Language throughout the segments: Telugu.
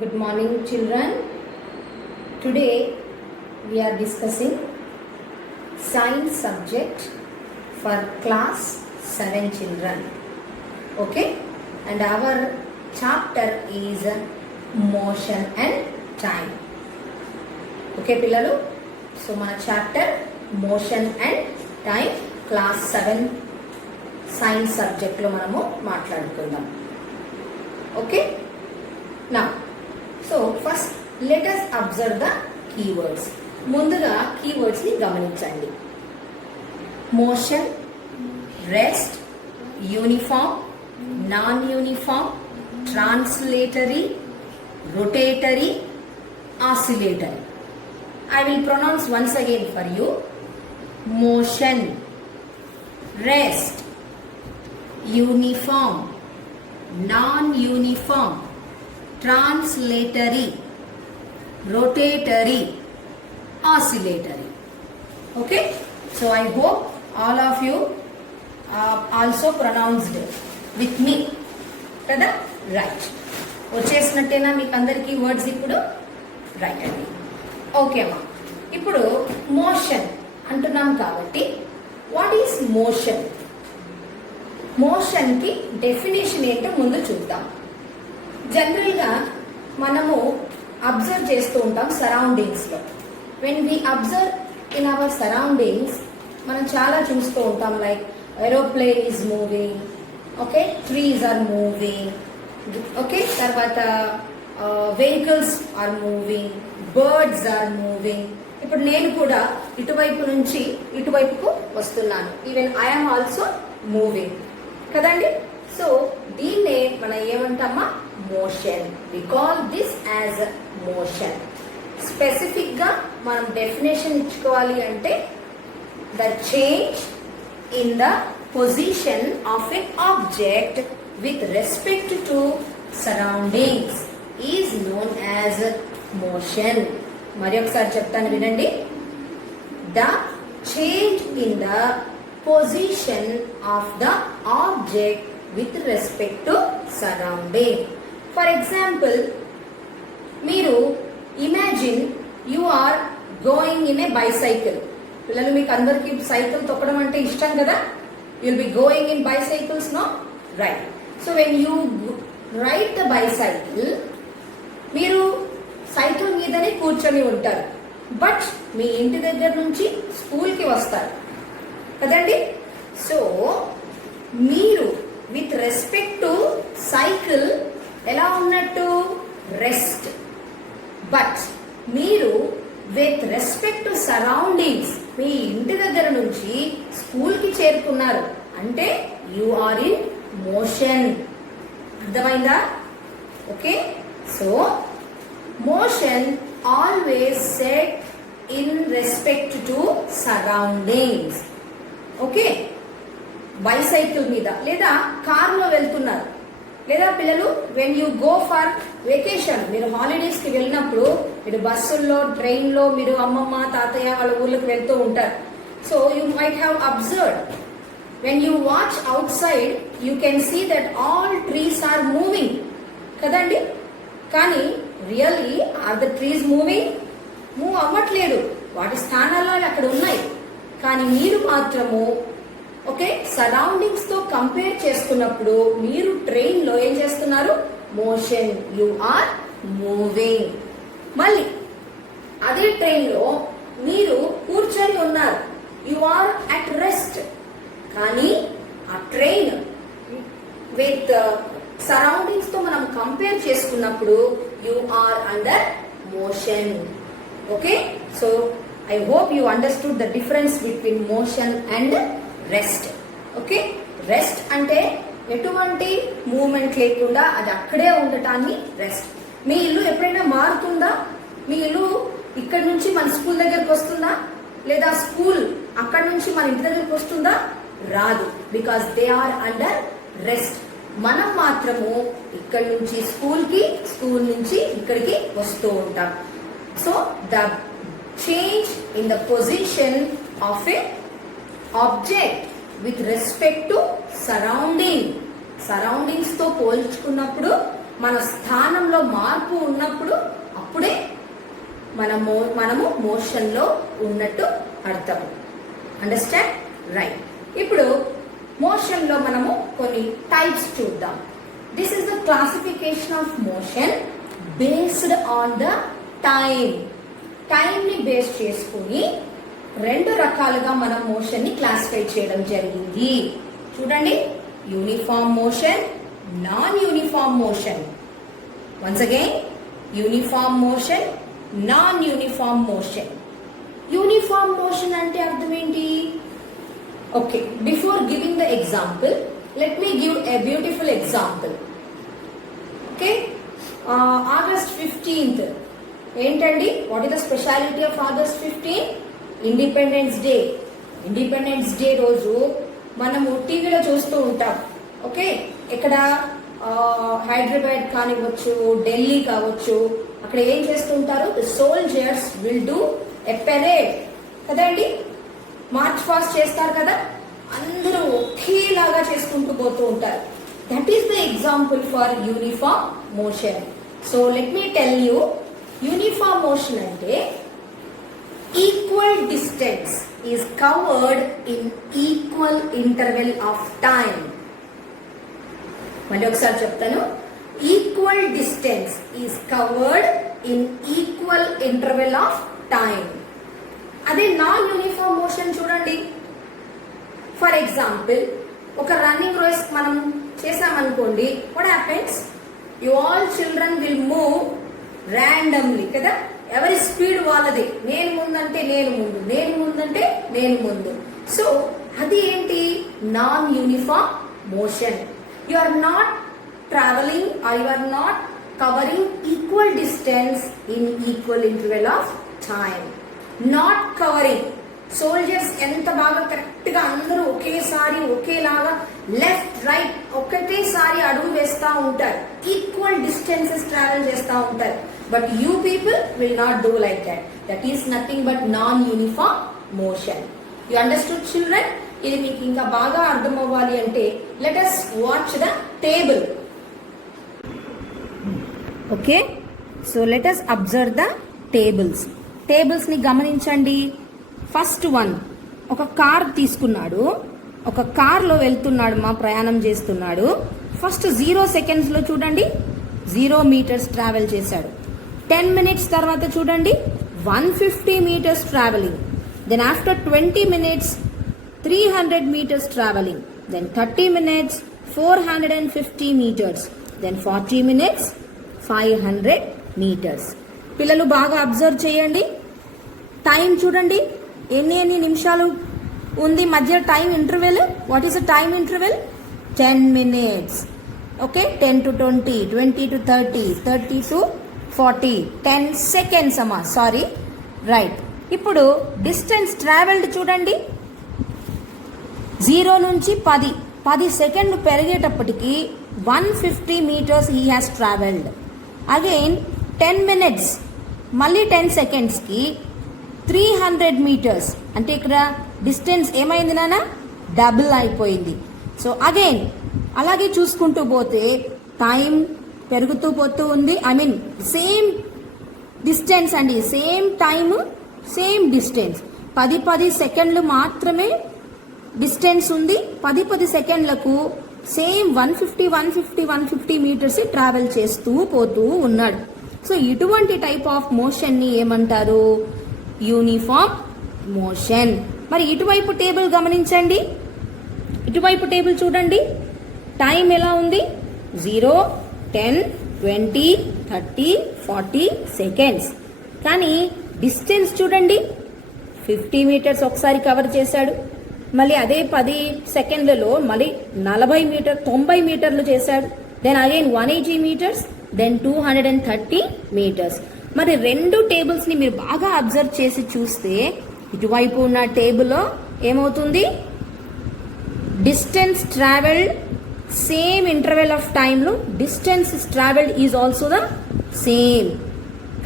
Good morning, children. Today we are discussing science subject for class 7 children. Okay, and our chapter is motion and time. Okay, pillalu. So mana chapter motion and time class 7 science subject lo manamu maatladukundam. Okay, now so first let us observe the keywords. ముందుగా keywords ని గమనించండి. Motion, rest, uniform, non uniform, translatory, rotatory, oscillatory. I will pronounce once again for you. Motion, rest, uniform, non-uniform, translatory, rotatory, oscillatory. Okay, so I hope all of you also pronounced with me kada, right? వచ్చేసినట్టేనా మీకు అందరికీ వర్డ్స్ ఇప్పుడు? రైట్ అండి. ఓకే అమ్మా, ఇప్పుడు మోషన్ అంటున్నాం కాబట్టి వాట్ ఈస్ మోషన్? మోషన్కి డెఫినేషన్ ఏంటో ముందు చూద్దాం. జనరల్గా మనము అబ్జర్వ్ చేస్తూ ఉంటాం సరౌండింగ్స్లో. When we observe in our surroundings మనం చాలా చూస్తూ ఉంటాం. Like aeroplane is moving, okay, trees are moving, okay, తర్వాత vehicles are moving, birds are moving. ఇప్పుడు నేను కూడా ఇటువైపు నుంచి ఇటువైపుకు వస్తున్నాను. ఈవెన్ ఐఎమ్ ఆల్సో మూవింగ్ కదండి. సో దీన్నే మనం ఏమంటామా? Motion. We call this as motion. Specific గా మనం డెఫినేషన్ ఇచ్చుకోవాలి అంటే the change in the position of a object with respect to surroundings is known as motion. మరి ఒకసారి చెప్తాను వినండి. The change in the position of the object with respect to surrounding. For example, మీరు imagine you are going in a bicycle. పిల్లలు మీకు అందరికీ సైకిల్ తొక్కడం అంటే ఇష్టం కదా. You will be going in bicycles, no? Right. So when you ride the bicycle, మీరు సైకిల్ మీదనే కూర్చొని ఉంటారు. బట్ మీ ఇంటి దగ్గర నుంచి స్కూల్కి వస్తారు కదండి. సో మీరు విత్ రెస్పెక్ట్ టు సైకిల్ ఎలా ఉన్నట్టు? రెస్ట్. బట్ మీరు విత్ రెస్పెక్ట్ టు సరౌండింగ్స్ మీ ఇంటి దగ్గర నుంచి స్కూల్కి చేరుకున్నారు అంటే యు ఆర్ ఇన్ మోషన్. అర్థమైందా? Okay, so motion always set in respect to surroundings. Okay, bicycle మీద లేదా కార్లో వెళ్తున్నారు, లేదా పిల్లలు when you go for vacation, మీరు హాలిడేస్కి వెళ్ళినప్పుడు మీరు బస్సుల్లో, ట్రైన్లో మీరు అమ్మమ్మ తాతయ్య వాళ్ళ ఊర్లకు వెళ్తూ ఉంటారు. So you might have observed when you watch outside you can see that all trees are moving కదండి. కానీ really are the trees moving? Move అవ్వట్లేదు, వాటి స్థానాల్లో అక్కడ ఉన్నాయి. కానీ మీరు మాత్రము ఓకే సరౌండింగ్స్ తో కంపేర్ చేసుకున్నప్పుడు మీరు ట్రైన్ లో ఏం చేస్తున్నారు? మోషన్. You are moving. మళ్ళీ అదే ట్రైన్ లో మీరు కూర్చొని ఉన్నారు, యు ఆర్ అట్ రెస్ట్. కానీ ఆ ట్రైన్ విత్ సరౌండింగ్స్ తో మనం కంపేర్ చేసుకున్నప్పుడు you are under motion. Okay, so I hope you understood the difference between motion and rest. Okay, rest అంటే ఎటువంటి మూమెంట్ లేకుండా అది అక్కడే ఉండటాన్ని రెస్ట్. మీ ఇల్లు ఎప్పుడైనా మారుతుందా? మీ ఇల్లు ఇక్కడ నుంచి మన స్కూల్ దగ్గరకు వస్తుందా? లేదా స్కూల్ అక్కడ నుంచి మన ఇంటి దగ్గరకు వస్తుందా? రాదు. Because they are under rest. మనం మాత్రము ఇక్కడ నుంచి స్కూల్కి, స్కూల్ నుంచి ఇక్కడికి వస్తూ ఉంటాం. So the change in the position of A object with respect to surroundings తో పోల్చుకున్నప్పుడు మన స్థానంలో మార్పు ఉన్నప్పుడు అప్పుడే మనము మోషన్లో ఉన్నట్టు అర్థం. అండర్స్టాండ్? రైట్. ఇప్పుడు మోషన్లో మనము కొన్ని టైప్స్ చూద్దాం. This is the classification of motion based on the time. టైంని బేస్ చేసుకుని 2 రకాలుగా మనం మోషన్ని క్లాసిఫై చేయడం జరిగింది. చూడండి, uniform motion, non uniform motion. Once again, uniform motion, non uniform motion. Uniform motion అంటే అర్థం ఏంటి? Okay, before giving the example, let me give a beautiful example. Okay, August 15th ఏంటండి? What is the speciality of August 15? Independence day. Independence day రోజు మనము టీవీలో చూస్తూ ఉంటాం. ఓకే, ఇక్కడ హైదరాబాద్ కానివ్వచ్చు, ఢిల్లీ కావచ్చు, అక్కడ ఏం చేస్తుంటారు? The soldiers will do a parade కదండి. మార్చ్ పాస్ట్ చేస్తారు కదా, అందరూ ఒకేలాగా చేసుకుంటూ పోతూ ఉంటారు. That is the example for uniform motion. So let me tell you, uniform motion అంటే equal distance is covered in equal interval of time. మళ్ళీ ఒకసారి చెప్తాను. Equal distance is covered in equal interval of time. అదే నాన్ యూనిఫామ్ మోషన్ చూడండి. ఫర్ ఎగ్జాంపుల్, ఒక రన్నింగ్ రేస్ మనం చేసామనుకోండి, what happens? You all children will move randomly కదా. ఎవరి స్పీడ్ వాళ్ళది. నేను ముందంటే నేను ముందు, నేను ముందంటే నేను ముందు. సో అది ఏంటి? Non uniform motion. You are not travelling or you are not covering equal distance in equal interval of time. Not covering. Soldiers ఎంత బాగా కరెక్ట్ గా అందరూ ఒకేసారి ఒకేలాగా లెఫ్ట్ రైట్ ఒకటేసారి అడుగు వేస్తూ ఉంటారు. ఈక్వల్ డిస్టెన్సెస్ ట్రావెల్ చేస్తూ ఉంటారు. But you people will not do like that. That is nothing but non uniform motion. You understood children? ఇది మీకు ఇంకా బాగా అర్థం అవ్వాలి అంటే let us watch the table. Okay, so let us observe the tables. Tables ని గమనించండి. ఫస్ట్ వన్, ఒక కార్ తీసుకున్నాడు. ఒక కార్లో వెళ్తున్నాడు, ప్రయాణం చేస్తున్నాడు. ఫస్ట్ 0 seconds లో చూడండి 0 meters ట్రావెల్ చేశాడు. 10 minutes తర్వాత చూడండి 150 meters travelling. Then after 20 minutes 300 meters travelling. Then 30 minutes 450 meters. Then 40 minutes 500 meters. పిల్లలు బాగా అబ్జర్వ్ చేయండి. టైం చూడండి, ఎన్ని నిమిషాలు ఉంది మధ్య time interval. What is the time interval? 10 minutes. Okay, 10 to 20, 20 to 30, 30 to 40, 10 seconds అమ్మా, సారీ. రైట్. ఇప్పుడు డిస్టెన్స్ ట్రావెల్డ్ చూడండి, 0 నుంచి 10 సెకండ్లు పెరిగేటప్పటికి 150 meters he has travelled. Again 10 minutes, మళ్ళీ 10 secondsకి 300 meters. అంటే ఇక్కడ డిస్టెన్స్ ఏమైంది నాన్న? డబుల్ అయిపోయింది. సో అగైన్ అలాగే చూసుకుంటూ పోతే టైం పెరుగుతూ పోతూ ఉంది. ఐ మీన్ సేమ్ డిస్టెన్స్ అండి, సేమ్ టైమ్ సేమ్ డిస్టెన్స్. 10 సెకండ్లు మాత్రమే డిస్టెన్స్ ఉంది. 10 సెకండ్లకు సేమ్ 150 మీటర్స్ ట్రావెల్ చేస్తూ పోతూ ఉన్నాడు. సో ఇటువంటి టైప్ ఆఫ్ మోషన్ని ఏమంటారు? Uniform motion. మరి ఇటువైపు టేబుల్ గమనించండి. ఇటువైపు టేబుల్ చూడండి, టైం ఎలా ఉంది? 0, 10, 20, 30, 40 seconds. కానీ డిస్టెన్స్ చూడండి 50 meters ఒకసారి కవర్ చేశాడు. మళ్ళీ అదే 10 సెకండ్లలో మళ్ళీ 90 మీటర్లు చేశాడు. Then again 180 meters, then 230 meters. మరి 2 టేబుల్స్ని మీరు బాగా అబ్జర్వ్ చేసి చూస్తే ఇటువైపు ఉన్న టేబుల్లో ఏమవుతుంది? Distance travelled same interval of టైంలో distance travelled is also the same.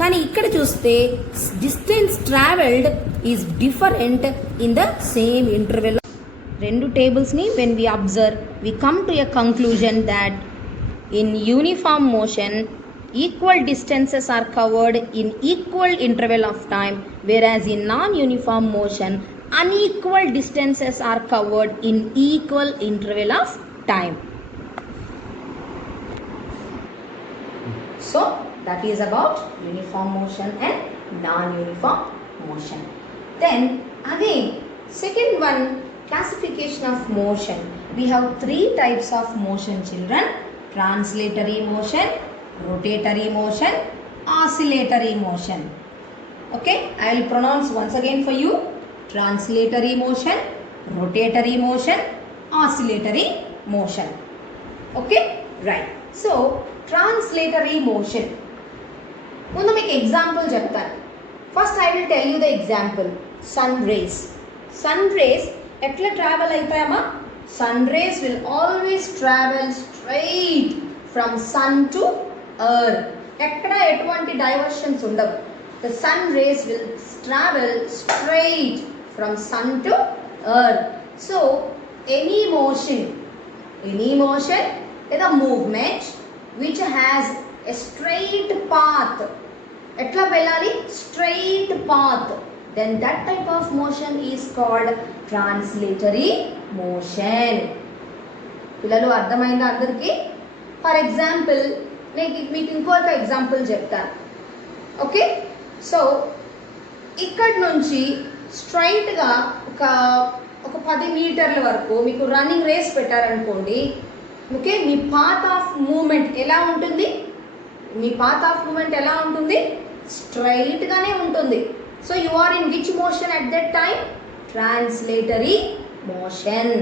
కానీ ఇక్కడ చూస్తే distance travelled is different in the same interval. 2 tablesని when we observe we come to a conclusion that In uniform motion, equal distances are covered in equal interval of time, whereas in non-uniform motion, unequal distances are covered in equal interval of time. So that is about uniform motion and non-uniform motion. Then again, second one, classification of motion. We have three types of motion, children: translatory motion, rotatory motion, oscillatory motion. Okay, I will pronounce once again for you: translatory motion, rotatory motion, oscillatory motion. Okay, right. So translatory motion, ముందు మీకు ఎగ్జాంపుల్ చెప్తాను. First I will tell you the example. Sun rays. Sun rays ఎట్లా ట్రావెల్ అవుతాయమ్మా? Sun rays will always travel straight from sun to earth. ఎక్కడ ఎటువంటి డైవర్షన్స్ ఉండవు. The sun rays will travel straight from sun to earth. So any motion is a movement which has a straight path. ఎట్లా వెళ్ళాలి? Straight path. Then that type of motion is called translatory motion. పిల్లలు అర్థమైందా అందరికీ? ఫర్ ఎగ్జాంపుల్ మీకు ఇంకొక ఎగ్జాంపుల్ చెప్తాను. ఓకే, సో ఇక్కడ నుంచి స్ట్రైట్గా ఒక 10 మీటర్ల వరకు మీకు రన్నింగ్ రేస్ పెట్టారనుకోండి. ఓకే, మీ పాత్ ఆఫ్ మూమెంట్ ఎలా ఉంటుంది? స్ట్రైట్గానే ఉంటుంది. So you are in which motion at that time? Translatory motion.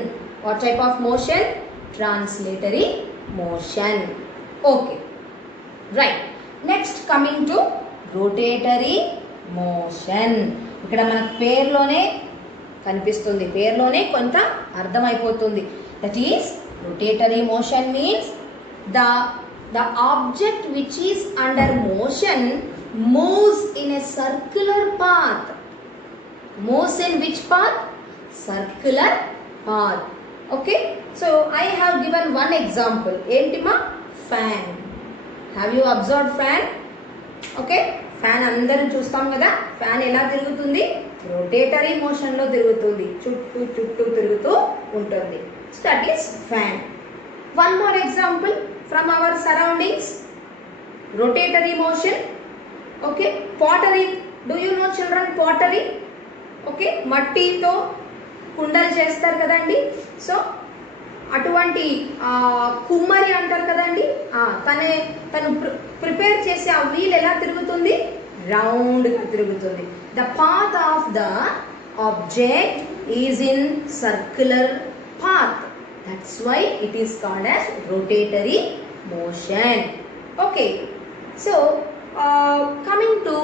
What type of motion? Translatory motion. Okay, right. Next coming to rotatory motion. ఇక్కడ మనకు పేరులోనే కనిపిస్తుంది, పేరులోనే కొంత అర్థమైపోతుంది. That is rotatory motion means the object which is under motion moves in a circular path. Moves in which path? Circular path. Okay, so I have given one example. Entima? Fan. Have you observed fan? Okay, fan అందరూ చూస్తాం కదా. ఫ్యాన్ ఎలా తిరుగుతుంది? రొటేటరీ మోషన్లో తిరుగుతుంది, చుట్టూ తిరుగుతూ ఉంటుంది. So that is fan. One more example from our surroundings. Rotatory motion. Okay, pottery. Do you know children pottery? Okay, మట్టితో కుండలు చేస్తారు కదండి. సో అటువంటి కుమ్మరి అంటారు కదండి. తను ప్రిపేర్ చేసి ఆ వీల్ ఎలా తిరుగుతుంది? రౌండ్గా తిరుగుతుంది. The path of the object is in circular path. That's why it is called as rotatory motion. Okay, so coming to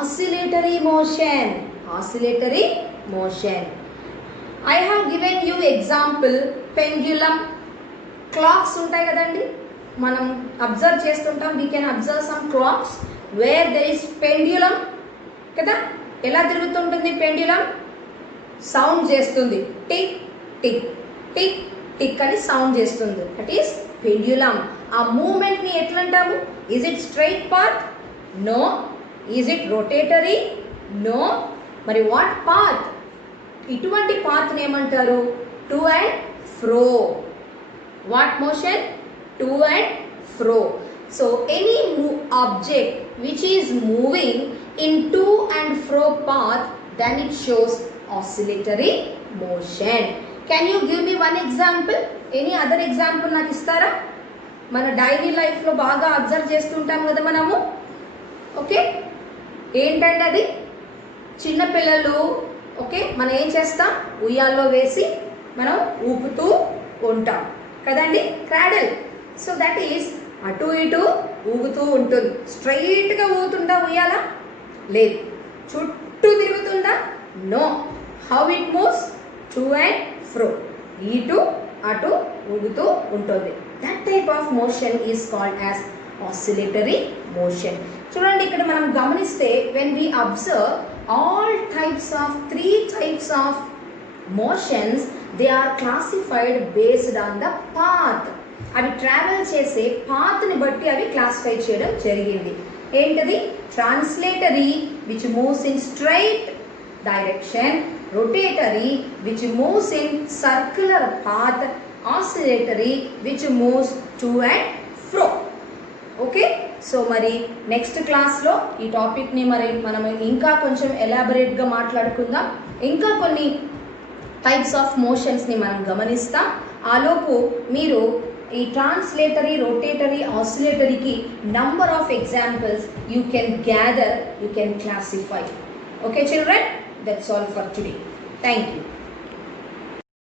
oscillatory motion. I have given you example pendulum. Clocks ఉంటాయి కదండి, మనం అబ్జర్వ్ చేస్తుంటాం. we can observe some clocks where there is pendulum కదా. ఎలా తిరుగుతుంటుంది pendulum? సౌండ్ చేస్తుంది. టిక్ టిక్ టిక్ టిక్ అని సౌండ్ చేస్తుంది. That is pendulum. ఆ మూమెంట్ని ఎట్లా అంటాము? Is it straight path? No. Is it rotatory? No. మరి వాట్ పాత్? ఇటువంటి పాత్ని ఏమంటారు? To and fro. What motion? To and fro. So any object which is moving in to and fro path, then it shows oscillatory motion. Can you give me one example? Any other example నాకు ఇస్తారా? మన డైలీ లైఫ్లో బాగా అబ్జర్వ్ చేస్తుంటాం కదా మనము. ఓకే, ఏంటంటే అది చిన్నపిల్లలు. ఓకే, మనం ఏం చేస్తాం? ఉయ్యాల్లో వేసి మనం ఊపుతూ ఉంటాం కదండి, క్రాడల్. సో దట్ ఈస్ అటు ఇటు ఊగుతూ ఉంటుంది. స్ట్రైట్గా ఊగుతుందా ఉయ్యాల? లేదు. చుట్టూ తిరుగుతుందా? No. How it moves? To and fro. ఇటు అటు ఊగుతూ ఉంటుంది. That type of motion is called as oscillatory motion. చూడండి, ఇక్కడ మనం గమనిస్తే when we observe all types of 3 types of motions, they are classified based on the path. అవి ట్రావెల్ చేసే పాత్ని బట్టి అవి క్లాసిఫై చేయడం జరిగింది. ఏంటది? Translatory which moves in straight direction, rotatory which moves in circular path, oscillatory which moves to and ఫ్రో. Okay, so మరి నెక్స్ట్ క్లాస్లో ఈ టాపిక్ని మరి మనం ఇంకా కొంచెం ఎలాబరేట్గా మాట్లాడుకుందాం. ఇంకా కొన్ని టైప్స్ ఆఫ్ మోషన్స్ని మనం గమనిస్తాం. ఆలోపు మీరు ఈ ట్రాన్స్లేటరీ, రొటేటరీ, ఆసిలేటరీకి number of examples you can gather, you can classify. Okay children, that's all for today. Thank you.